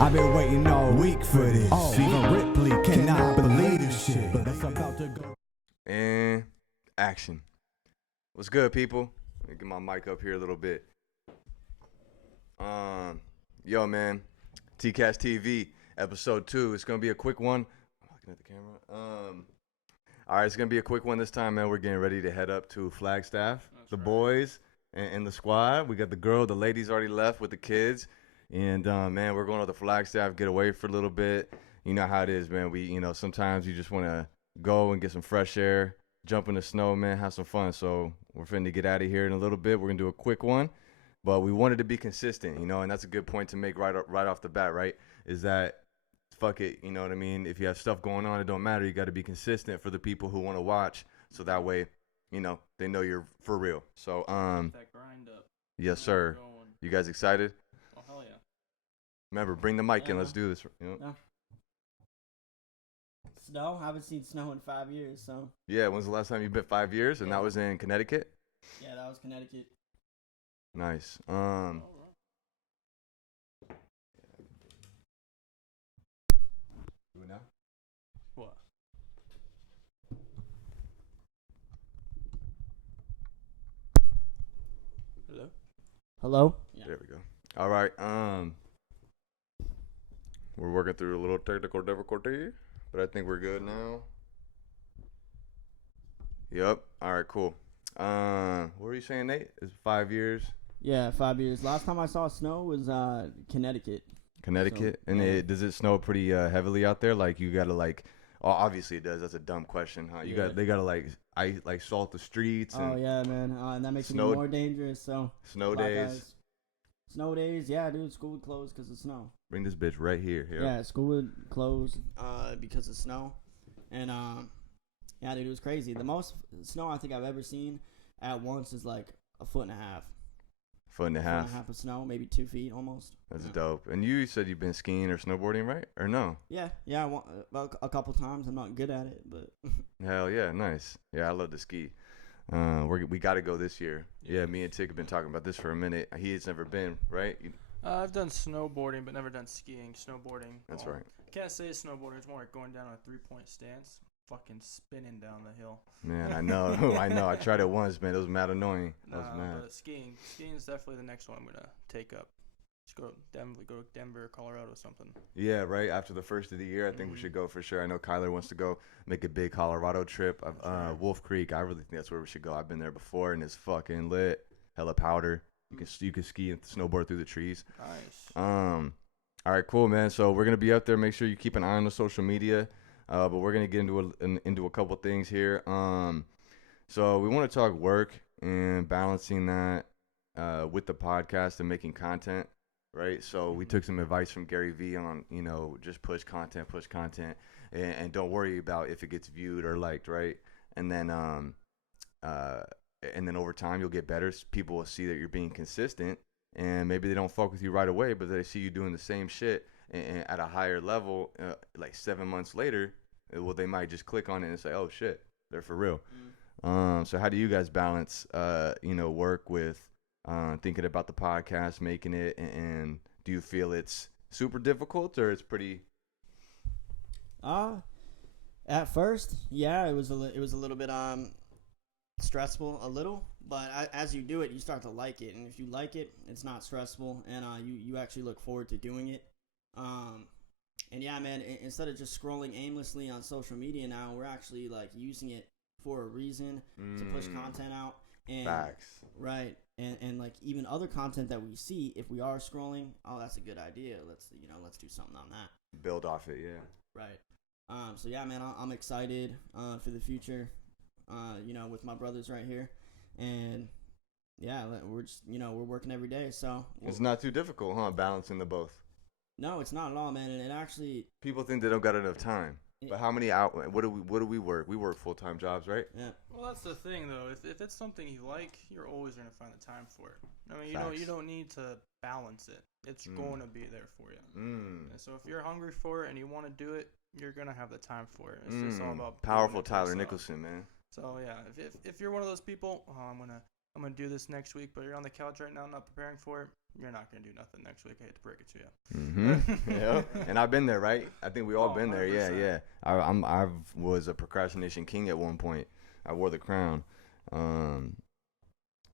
I've been waiting all week for this. Even Ripley cannot believe this shit. But it's about to go. And action. What's good, people? Let me get my mic up here a little bit. Yo, man. TCAS TV, episode 2. It's gonna be a quick one. I'm looking at the camera. All right, it's gonna be a quick one this time, man. We're getting ready to head up to Flagstaff. That's the right. boys and the squad. We got the ladies already left with the kids. And, man, we're going to the Flagstaff, get away for a little bit. You know how it is, man. Sometimes you just want to go and get some fresh air, jump in the snow, man, have some fun. So we're finna get out of here in a little bit. We're going to do a quick one. But we wanted to be consistent, and that's a good point to make right off the bat, right? Is that, fuck it, you know what I mean? If you have stuff going on, it don't matter. You got to be consistent for the people who want to watch. So that way, they know you're for real. So, that grind up. yes, sir. You guys excited? Oh, hell yeah. Remember, bring the mic in. Yeah. Let's do this. No. Snow? I haven't seen snow in 5 years, so. Yeah, when's the last time you've been? 5 years? And Yeah. that was in Connecticut? Yeah, that was Connecticut. Nice. All right. Do it now? What? Hello? Hello? Yeah. There we go. All right. We're working through a little technical difficulty, but I think we're good now. Yep. All right, cool. What were you saying, Nate? It's 5 years? Yeah, 5 years. Last time I saw snow was Connecticut. Connecticut? So, And yeah. does it snow pretty heavily out there? Like, you got to, obviously it does. That's a dumb question, huh? Yeah. They got to, salt the streets and Oh, yeah, man. And that makes it Snow- more dangerous, so. snow black days. ice. Snow days, yeah, dude. School would close because of snow. Bring this bitch right here. Yep. Yeah, school would close because of snow. And, yeah, dude, it was crazy. The most snow I think I've ever seen at once is like a foot and a half. Foot and a Foot half. and a half of snow, maybe 2 feet almost. That's Yeah. dope. And you said you've been skiing or snowboarding, right? Or no? Yeah, well, a couple times. I'm not good at it, but Hell yeah, nice. Yeah, I love to ski. We got to go this year. Yeah, me and Tick have been talking about this for a minute. He has never been, right? I've done snowboarding, but never done skiing. Snowboarding. That's well, right. Can't say snowboarding. It's more like going down a 3-point stance, fucking spinning down the hill. Man, I know. I know. I tried it once, man. It was mad annoying. That was Nah, mad. but skiing is definitely the next one I'm gonna take up. Just go to Denver, Colorado, or something. Yeah, right. After the first of the year, I think we should go for sure. I know Kyler wants to go make a big Colorado trip. right. Wolf Creek. I really think that's where we should go. I've been there before, and it's fucking lit. Hella powder. You can ski and snowboard through the trees. Nice. All right, cool, man. So we're gonna be up there. Make sure you keep an eye on the social media. But we're gonna get into a couple things here. So we want to talk work and balancing that with the podcast and making content, right? So we took some advice from Gary Vee on, just push content, and don't worry about if it gets viewed or liked, right? And then over time you'll get better. People will see that you're being consistent, and maybe they don't fuck with you right away, but they see you doing the same shit and at a higher level, like 7 months later, well, they might just click on it and say, oh shit, they're for real. So how do you guys balance, work with thinking about the podcast, making it, and do you feel it's super difficult or it's pretty? At first, yeah, it was a little bit stressful, a little, but as you do it, you start to like it, and if you like it, it's not stressful, and you actually look forward to doing it. And yeah, man, instead of just scrolling aimlessly on social media now, we're actually like using it for a reason to push content out. And Facts. right, and like even other content that we see, if we are scrolling, oh, that's a good idea. Let's do something on that. Build off it, yeah. Right. So yeah, man, I'm excited for the future. With my brothers right here, and yeah, we're just we're working every day. So It's not too difficult, huh? Balancing the both. no, it's not at all, man. And it actually, People think they don't got enough time, but how many what do we work? We work full-time jobs, right? yeah, Well, that's the thing, though. If it's something you like, you're always gonna find the time for it. I mean, Facts. you don't need to balance it. It's going to be there for you. And so if you're hungry for it and you want to do it, you're gonna have the time for it. It's just all about Powerful doing it Tyler yourself. Nicholson, man. So yeah, if you're one of those people, I'm gonna I'm gonna do this next week, but you're on the couch right now, not preparing for it. You're not gonna do nothing next week. I hate to break it to you. Yeah, and I've been there, right? I think we all Oh, been there. 100%. Yeah. I was a procrastination king at one point. I wore the crown.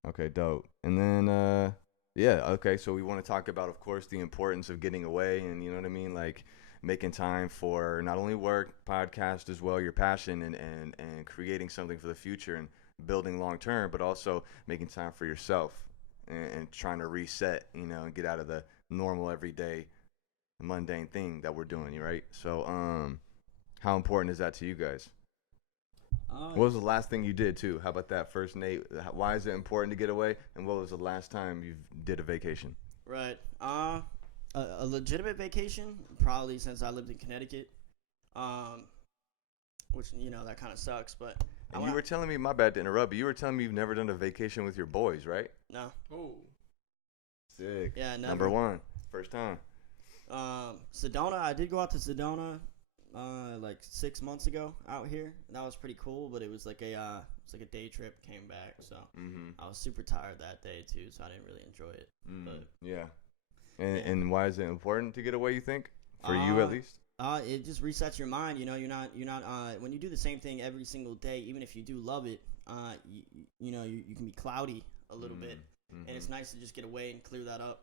Okay, dope. And then yeah, okay. So we want to talk about, of course, the importance of getting away, and you know what I mean, like making time for not only work, podcast as well, your passion, and creating something for the future and building long term, but also making time for yourself and trying to reset, you know, and get out of the normal everyday mundane thing that we're doing, right? So how important is that to you guys? What was the last thing you did too? How about that first, Nate? Why is it important to get away? And what was the last time you did a vacation? Right. A legitimate vacation, probably since I lived in Connecticut. Which, you know, that kind of sucks, but And you were telling me, my bad to interrupt, but you were telling me you've never done a vacation with your boys, right? no. Oh. Sick. Yeah, never. Number one, first time. Sedona, I did go out to Sedona like 6 months ago out here. That was pretty cool, but it was like a day trip, came back, so I was super tired that day too, so I didn't really enjoy it. But Yeah. And why is it important to get away, you think? For you at least? It just resets your mind. You know, you're not when you do the same thing every single day, even if you do love it, you know, you can be cloudy a little bit, and it's nice to just get away and clear that up.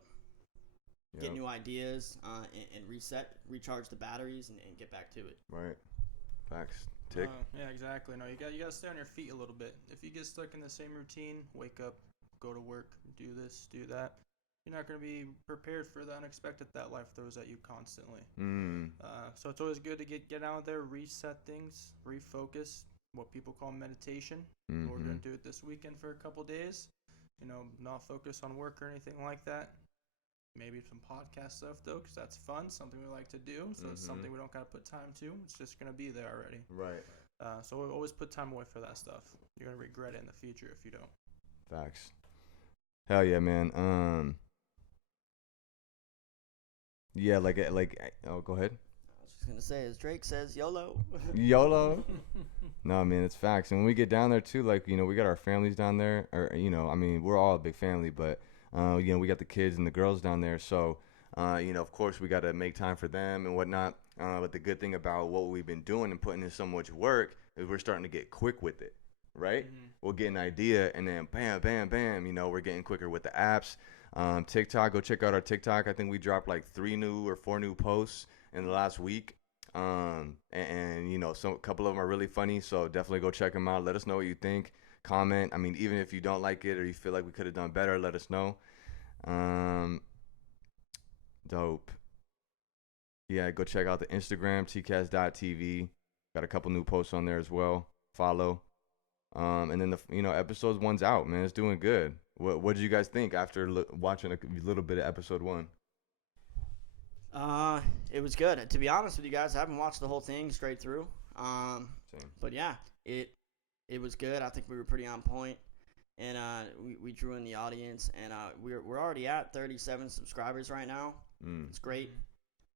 Get new ideas and recharge the batteries and get back to it. Right. Facts. Tick. Yeah, exactly. No, you got to stay on your feet a little bit. If you get stuck in the same routine, wake up, go to work, do this, do that, you're not going to be prepared for the unexpected that life throws at you constantly. So it's always good to get out there, reset things, refocus, what people call meditation. We're going to do it this weekend for a couple days. You know, not focus on work or anything like that. Maybe some podcast stuff, though, because that's fun, something we like to do. So it's something we don't got to put time to. It's just going to be there already. Right. So we always put time away for that stuff. You're going to regret it in the future if you don't. Facts. Hell yeah, man. Yeah, oh, go ahead. I was just gonna say, as Drake says, YOLO. YOLO. No, man, it's facts. And when we get down there too, like, you know, we got our families down there, or, you know, I mean, we're all a big family, but you know, we got the kids and the girls down there, so you know, of course, we got to make time for them and whatnot. But the good thing about what we've been doing and putting in so much work is we're starting to get quick with it, right? We'll get an idea, and then bam, bam, bam, you know, we're getting quicker with the apps. TikTok, go check out our TikTok. I think we dropped like 3 new or 4 new posts in the last week. And you know, a couple of them are really funny, so definitely go check them out. Let us know what you think. Comment. I mean, even if you don't like it or you feel like we could have done better, let us know. Dope. Yeah, go check out the Instagram, TCAS.tv. Got a couple new posts on there as well. Follow. And then the episode 1's out, man. It's doing good. What did you guys think after watching a little bit of episode 1? It was good. To be honest with you guys, I haven't watched the whole thing straight through. Same. But yeah, it was good. I think we were pretty on point, and we drew in the audience, and we're already at 37 subscribers right now. It's great.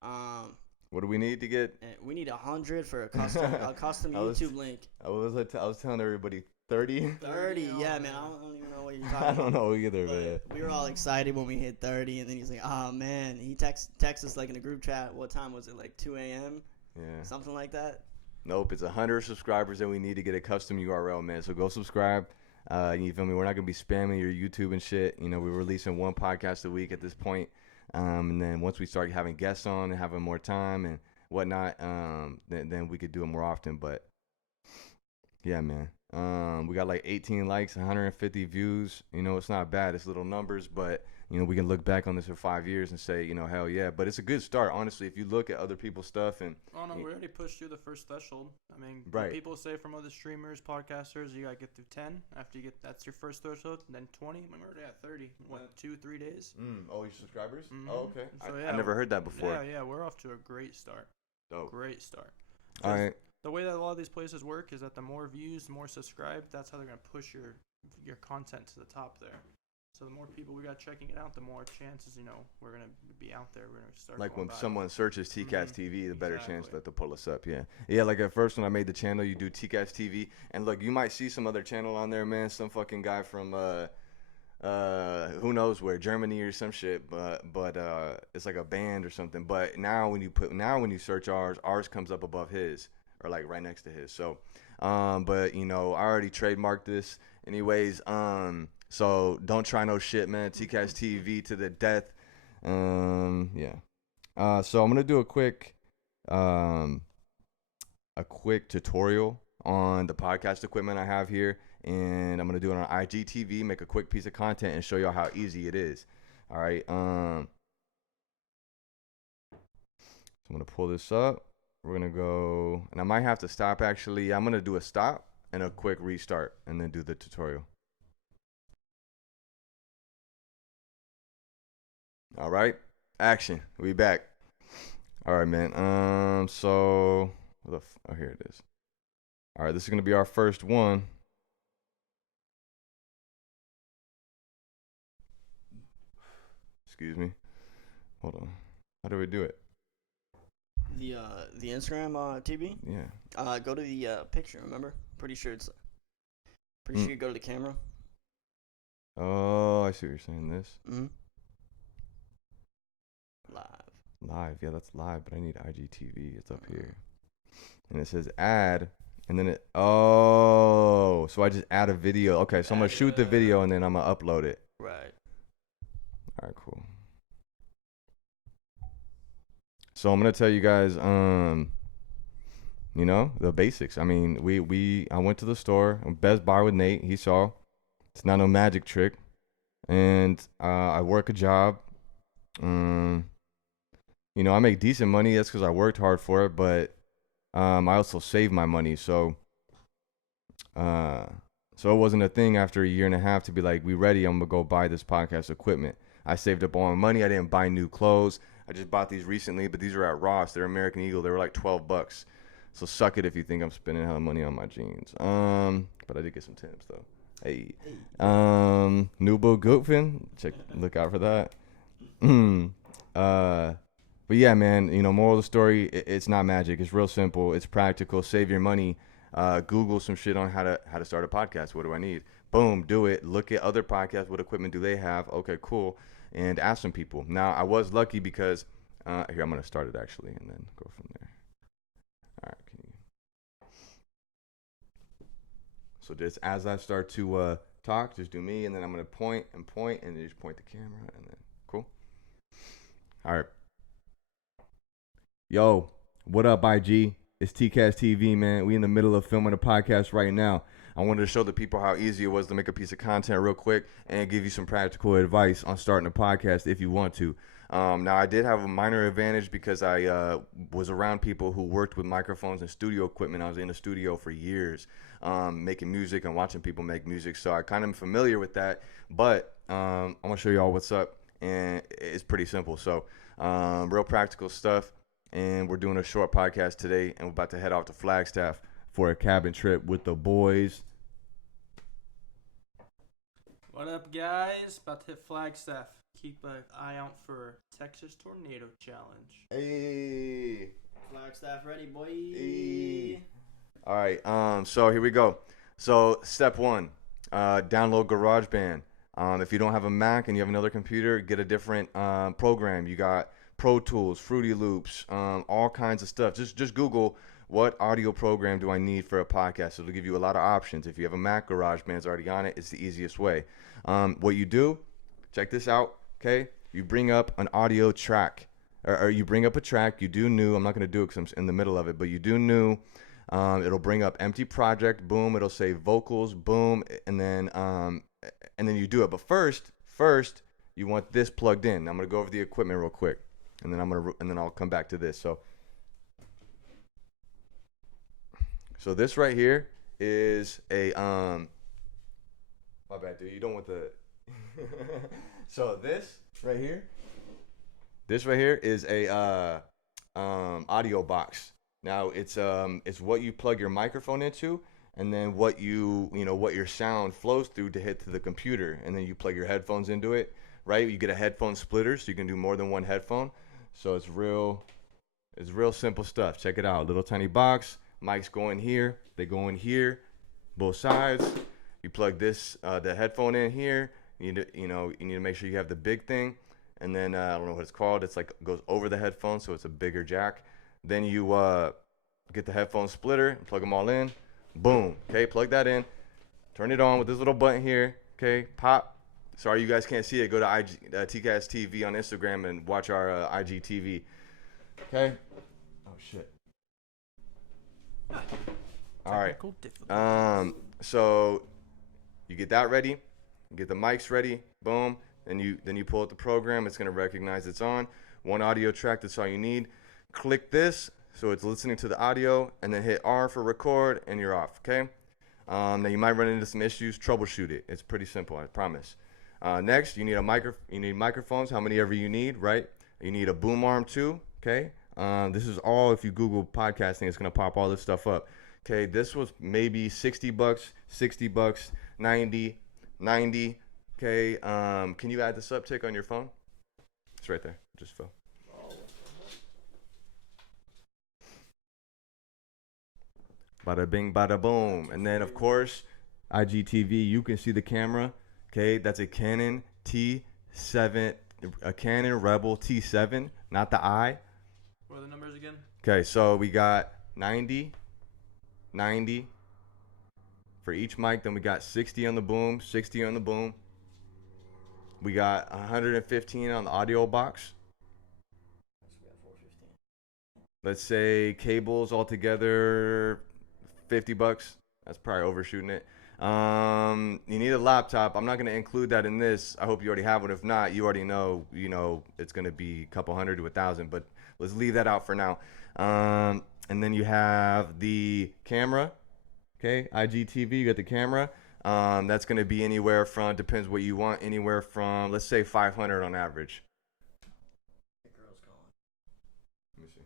What do we need to get? We need 100 for a custom YouTube link. I was telling everybody 30. 30, yeah, man. I don't even know what you're talking about. I don't know either, man. We were all excited when we hit 30, and then he's like, "Oh man!" He texts us like in a group chat. What time was it? Like 2 a.m. Yeah, something like that. Nope, it's 100 subscribers, and we need to get a custom URL, man. So go subscribe. You feel me? We're not gonna be spamming your YouTube and shit. You know, we're releasing 1 podcast a week at this point. And then once we start having guests on and having more time and whatnot, then we could do it more often. But yeah, man, we got like 18 likes, 150 views. You know, it's not bad. It's little numbers, but you know, we can look back on this in 5 years and say, you know, hell yeah. But it's a good start, honestly. If you look at other people's stuff and oh no, we already pushed through the first threshold. I mean, right. People say from other streamers, podcasters, you gotta get through 10. After you get that's your first threshold, and then 20. We're already at 30. What, 2-3 days? Oh, your subscribers? Mm-hmm. Oh, okay. So, I never heard that before. Yeah, we're off to a great start. Dope. Great start. All right. The way that a lot of these places work is that the more views, the more subscribed. That's how they're gonna push your content to the top there. So the more people we got checking it out, the more chances, you know, we're going to be out there. We're going to start like when viral. someone searches TCAS TV, the better chance Exactly. that they'll pull us up. Yeah, like at first when I made the channel, you do TCAS TV, and look, you might see some other channel on there, man. Some fucking guy from who knows where, Germany or some shit, but it's like a band or something. But now when you search ours comes up above his, or like right next to his. So but I already trademarked this anyways. So don't try no shit, man. TCAS TV to the death. Yeah. So I'm gonna do a quick tutorial on the podcast equipment I have here, and I'm gonna do it on IGTV, make a quick piece of content, and show y'all how easy it is. All right. So I'm gonna pull this up. We're gonna go, and I might have to stop. Actually, I'm gonna do a stop and a quick restart, and then do the tutorial. All right. Action. We back. All right, man. So oh, here it is. All right, this is gonna be our first one. Excuse me. Hold on. How do we do it? The Instagram TV. Yeah. Go to the picture. Remember? Pretty sure you go to the camera. Oh, I see what you're saying. This Mm-hmm. live. Yeah, that's live. But I need IGTV. It's up here, and it says add, and then so I just add a video. Okay, so I'm gonna shoot the video and then I'm gonna upload it. Right. All right, cool. So I'm gonna tell you guys, the basics. I mean, I went to the store, Best Buy with Nate. He saw. It's not no magic trick, and I work a job. I make decent money. That's because I worked hard for it, but I also save my money. So it wasn't a thing after a year and a half to be like, we ready. I'm gonna go buy this podcast equipment. I saved up all my money. I didn't buy new clothes. I just bought these recently, but these are at Ross. They're American Eagle. They were like $12. So suck it if you think I'm spending hella money on my jeans. But I did get some Timbs though. Hey. New Book Goofin. Look out for that. But yeah, man, moral of the story, it's not magic. It's real simple. It's practical. Save your money. Google some shit on how to start a podcast. What do I need? Boom, do it. Look at other podcasts. What equipment do they have? Okay, cool. And ask some people. Now, I was lucky because here, I'm gonna start it actually, and then go from there. All right. So just as I start to talk, just do me, and then I'm gonna point, and then just point the camera, and then cool. All right. Yo, what up, IG? It's TCAS TV, man. We in the middle of filming a podcast right now. I wanted to show the people how easy it was to make a piece of content real quick and give you some practical advice on starting a podcast if you want to. Now, I did have a minor advantage because I was around people who worked with microphones and studio equipment. I was in the studio for years making music and watching people make music, so I kind of am familiar with that. But I'm going to show you all what's up, and it's pretty simple. So real practical stuff. And we're doing a short podcast today, and we're about to head off to Flagstaff for a cabin trip with the boys. What up, guys? About to hit Flagstaff. Keep an eye out for Texas Tornado Challenge. Hey. Flagstaff ready, boy. Hey. All right. So here we go. So step one, download GarageBand. If you don't have a Mac and you have another computer, get a different program. You got Pro Tools, Fruity Loops, all kinds of stuff. Just Google what audio program do I need for a podcast. It'll give you a lot of options. If you have a Mac, GarageBand's already on it. It's the easiest way. What you do, check this out, okay? You bring up an audio track, or you bring up a track. You do new. I'm not going to do it because I'm in the middle of it, but you do new. It'll bring up empty project, boom. It'll say vocals, boom, and then you do it. But first, you want this plugged in. I'm going to go over the equipment real quick. And then I'll come back to this. So this right here is a my bad, dude. You don't want the So this right here is a audio box. Now it's what you plug your microphone into, and then what your sound flows through to hit to the computer, and then you plug your headphones into it, right? You get a headphone splitter so you can do more than one headphone. So it's real simple stuff. Check it out. Little tiny box. Mics go in here. They go in here. Both sides. You plug this the headphone in here. you need to make sure you have the big thing, and then I don't know what it's called. It's like goes over the headphones, so it's a bigger jack. Then you get the headphone splitter and plug them all in. Boom. Okay, plug that in. Turn it on with this little button here. Okay, pop. Sorry you guys can't see it. Go to TCAS TV on Instagram and watch our IGTV. Okay. Oh shit. All right. So you get that ready. You get the mics ready. Boom. Then you pull out the program. It's gonna recognize it's on. One audio track. That's all you need. Click this so it's listening to the audio, and then hit R for record, and you're off. Okay. Now you might run into some issues. Troubleshoot it. It's pretty simple. I promise. Next, you need You need microphones. How many ever you need, right? You need a boom arm too. Okay. This is all. If you Google podcasting, it's gonna pop all this stuff up. Okay. This was maybe $60, $60, 90. Okay. Can you add this uptick on your phone? It's right there. It just fell. Bada bing, bada boom. And then, of course, IGTV, you can see the camera. Okay, that's a Canon T7, a Canon Rebel T7, not the I. What are the numbers again? Okay, so we got 90 for each mic. Then we got 60 on the boom, 60 on the boom. We got 115 on the audio box. Let's say cables altogether, $50. That's probably overshooting it. You need a laptop. I'm not going to include that in this. I hope you already have one. If not, you already know, it's going to be a couple hundred to 1,000, but let's leave that out for now. And then you have the camera. Okay. IGTV, you got the camera. That's going to be anywhere from, depends what you want, anywhere from, let's say 500 on average. The girl's calling. Let me see.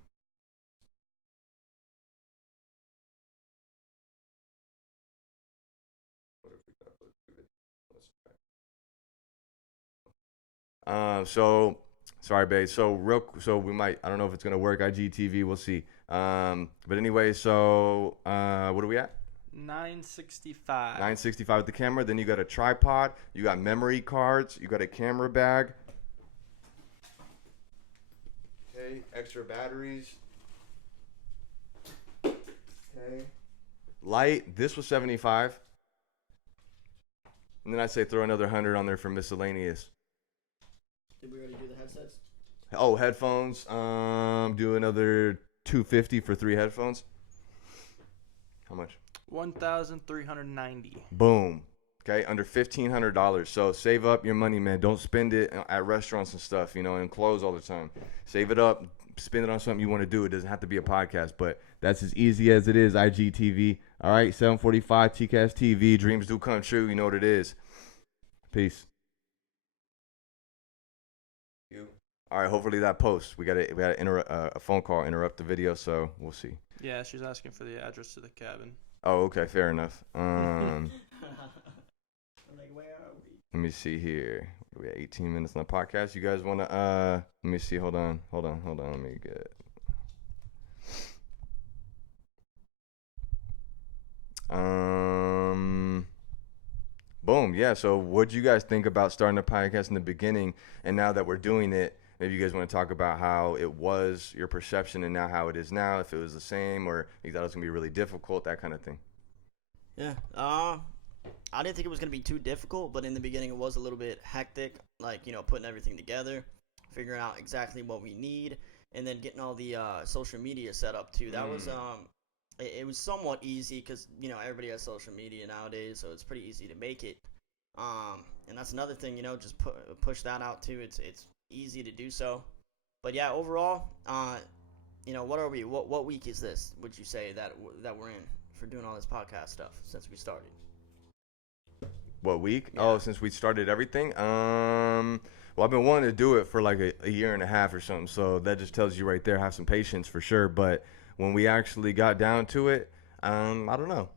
So sorry, babe. So we might. I don't know if it's gonna work. IGTV, we'll see. But anyway, so what are we at? 965. 965 with the camera. Then you got a tripod. You got memory cards. You got a camera bag. Okay, extra batteries. Okay. Light. This was 75. And then I'd say throw another 100 on there for miscellaneous. Did we already do the headsets? Oh, headphones. Do another $250 for 3 headphones. How much? 1,390. Boom. Okay, under $1,500. So save up your money, man. Don't spend it at restaurants and stuff, and clothes all the time. Save it up. Spend it on something you want to do. It doesn't have to be a podcast, but that's as easy as it is. IGTV. All right, 745 TCAS TV. Dreams do come true. You know what it is. Peace. All right, hopefully that posts. We got a phone call interrupt the video, so we'll see. Yeah, she's asking for the address to the cabin. Oh, okay, fair enough. I'm like, where are we? Let me see here. We got 18 minutes on the podcast. You guys want to, let me see. Hold on. Let me get. Boom. Yeah. So what'd you guys think about starting a podcast in the beginning? And now that we're doing it, maybe you guys want to talk about how it was, your perception, and now how it is now, if it was the same or you thought it was going to be really difficult, that kind of thing. Yeah. I didn't think it was going to be too difficult, but in the beginning it was a little bit hectic, like, putting everything together, figuring out exactly what we need, and then getting all the social media set up too. That was it was somewhat easy because, everybody has social media nowadays, so it's pretty easy to make it. And that's another thing, just push that out too. It's easy to do so. But yeah, overall, what are we? What week is this? Would you say that we're in for doing all this podcast stuff since we started? What week? Yeah. Oh, since we started everything. Well, I've been wanting to do it for like a year and a half or something. So that just tells you right there, have some patience for sure. But when we actually got down to it, I don't know.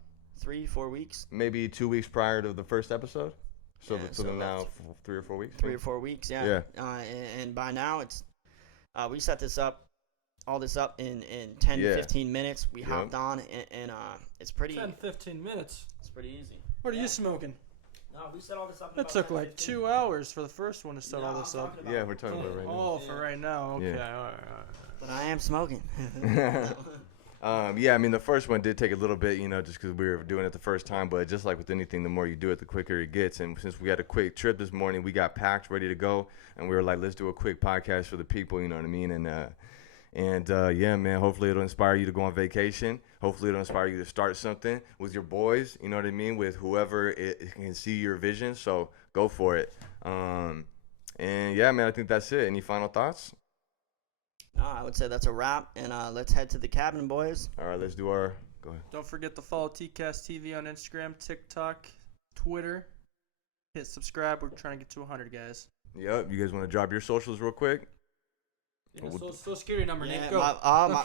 3-4 weeks. Maybe 2 weeks prior to the first episode. So, Yeah, so then now 3 or 4 weeks. 3 or 4 weeks, yeah. And by now it's we set all this up in 10 to 15 minutes. We hopped on and it's pretty 10-15 minutes. It's pretty easy. What are you smoking? No, we set all this up. It took like 2 hours for the first one to set all this up. Yeah, we're talking about it right now. Oh, for right now. Okay. Yeah. All right. But I am smoking. Yeah, I mean, the first one did take a little bit, just because we were doing it the first time. But just like with anything, the more you do it, the quicker it gets. And since we had a quick trip this morning, we got packed, ready to go. And we were like, let's do a quick podcast for the people, you know what I mean? And yeah, man, hopefully it'll inspire you to go on vacation. Hopefully it'll inspire you to start something with your boys, you know what I mean? With whoever it can see your vision. So go for it. And yeah, man, I think that's it. Any final thoughts? No, I would say that's a wrap. And let's head to the cabin, boys. All right, let's do our. Go ahead. Don't forget to follow TCAS TV on Instagram, TikTok, Twitter. Hit subscribe. We're trying to get to 100, guys. Yep. You guys want to drop your socials real quick? Social security number, Yeah, Nate. Go.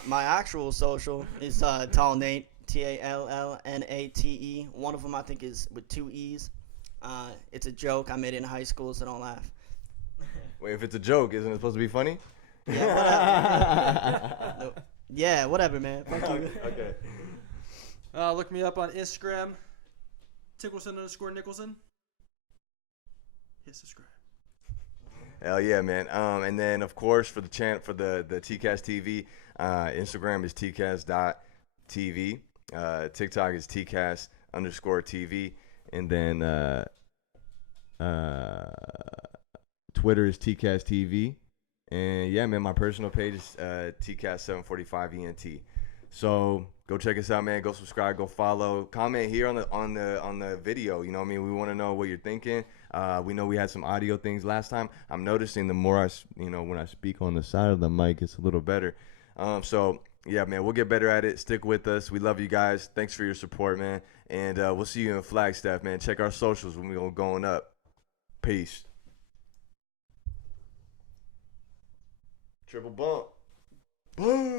my actual social is Tall Nate, TALLNATE. One of them I think is with 2 E's. It's a joke. I made it in high school, so don't laugh. Wait, if it's a joke, isn't it supposed to be funny? Yeah, whatever. No. Yeah, whatever, man. Fuck you. Okay. Look me up on Instagram, Tickelson_Nicholson. Hit subscribe. Hell yeah, man. And then of course for the TCAS TV, Instagram is TCAS.tv. TikTok is TCAS_TV. And then Twitter is TCAS TV. And yeah, man, my personal page is TCAS745ENT. So go check us out, man. Go subscribe, go follow, comment here on the video. You know what I mean? We want to know what you're thinking. We know we had some audio things last time. I'm noticing the more when I speak on the side of the mic, it's a little better. So yeah, man, we'll get better at it. Stick with us. We love you guys. Thanks for your support, man. And we'll see you in Flagstaff, man. Check our socials when we're going up. Peace. Triple bump. Boom.